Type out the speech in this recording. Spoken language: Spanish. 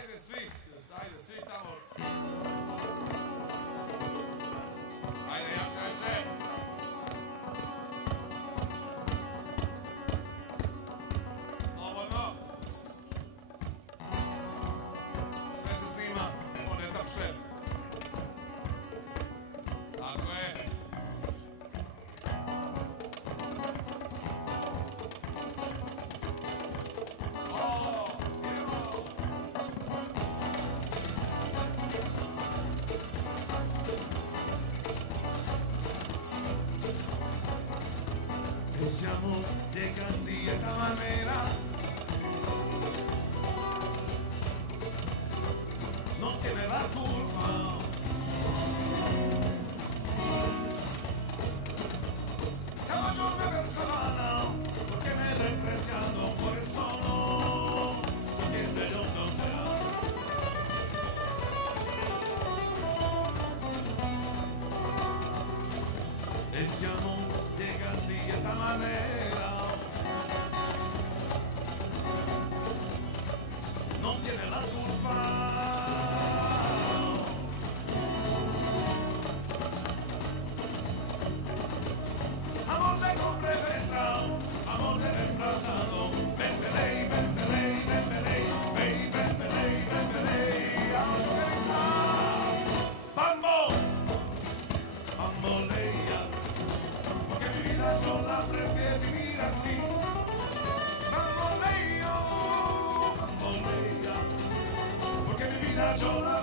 Ajde svi tamo. Ajde, jače. Slobodno. Sve se snima, ovo ne tapše. Tako je. Siamo de cierta manera, no tiene la culpa. Cada giorno per semana, porque me he represado por eso no tiene yo tontería. E siamo de cierta manera, no tiene la culpa. Amor de compra y venta, amor de reemplazado. Vente ley, vente ley, vente ley, vente ley, vente ley. Amor de venta, bamboleya. Yo la prefiero vivir así. Bamboleo, porque mi vida yo la